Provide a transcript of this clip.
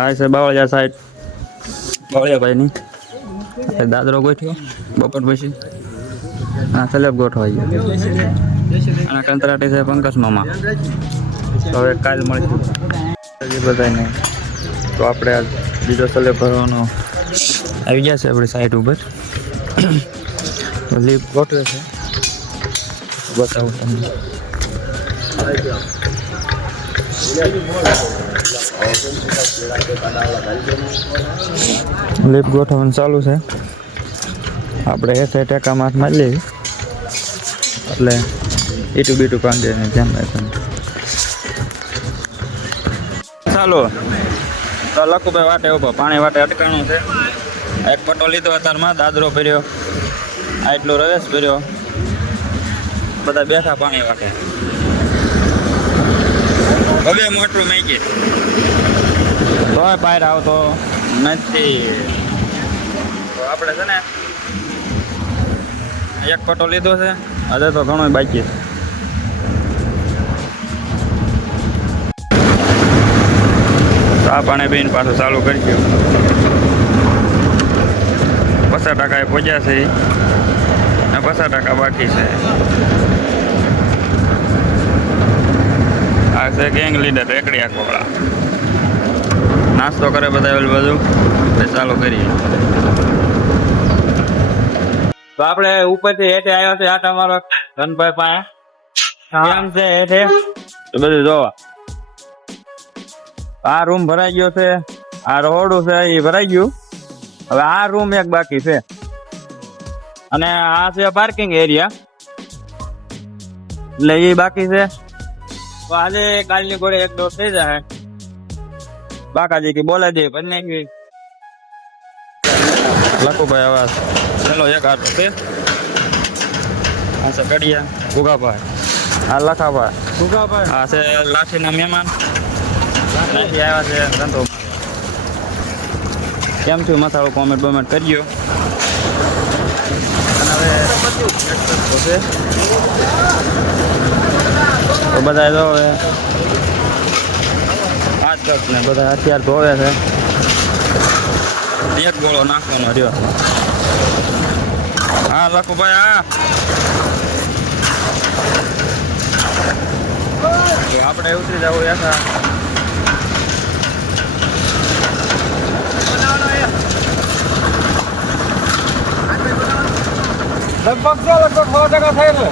આ છે બાવળિયા સાઈડ બાવળિયા ભાઈની દાદરો ગોઠ્યો બપોર પછી આ સલેબ ગોઠવાઈ ગયો અને કંતરાટી છે પંકજ મામા. હવે કાલ મળીશું બધાને. તો આપણે આ બીજો સલેબ ભરવાનો આવી ગયા છે આપણી સાઈડ ઉપર. તો લીપ ગોઠવે છે બતાવું તમને. લીપ ગોઠવવાનું ચાલુ છે. આપણે એ સાઈડ ટેકા માથ મારી લેવી એટલે ઈટું બીટું કાંદે ને ધ્યાન રાખવાનું. ચાલો તો લખુભાઈ વાટે ઉભો પાણી વાટે અટકાણું છે. એક પટો લીધો અત્યારમાં દાદરો ભર્યો આટલો રવેશ ભર્યો બધા બેઠા પાણી વાટે. હવે મોટરું મેકી તોય બહાર આવતો નથી. તો આપણે છે ને એક પટો લીધો છે હજે તો ઘણો બાકી છે. આ પાણી પીને પાછું ચાલુ કરી ગયો. 50% પહોંચ્યા છે ને 50% બાકી છે. આ છે ગેંગ લીડર રેકડિયા કોળા. નાસ્તો કરે બધા એવું બધું ચાલુ કરીએ. તો આપણે ઉપરથી હેઠે આવ્યો છે આટા મારો ધનભાઈ પાસે. કેમ છે હેઠે બધું જોવા. આ રૂમ ભરાઈ ગયો છે. આ રોડું છે એ ભરાઈ ગયું. હવે આ રૂમ એક બાકી છે અને આ છે પાર્કિંગ એરિયા એટલે એ બાકી છે. તો આજે કાલની ઘોડે એક ડોર થઈ જાય. બાકાજી કે બોલાવી દે બંને લખુભાઈ આવાજ ચલો એક આટો છે. આ છે કડિયા ગુગાભાઈ. આ લખાભાઈ ગુગાભાઈ. આ છે લાઠીના મહેમાન લાઠી આવ્યા છે ધંધો. કેમ છું મસાલો કોમેન્ટ બોમેન્ટ કરજો. અને હવે તો બધા જો હવે પાંચ કપ ને બધા અત્યારે ધોવે છે. એક ગોળો નાખવાનો રહ્યો. હા લખુભાઈ હા આપણે ઉતરી જવું યાર. લગભગ 100% થઈ છે.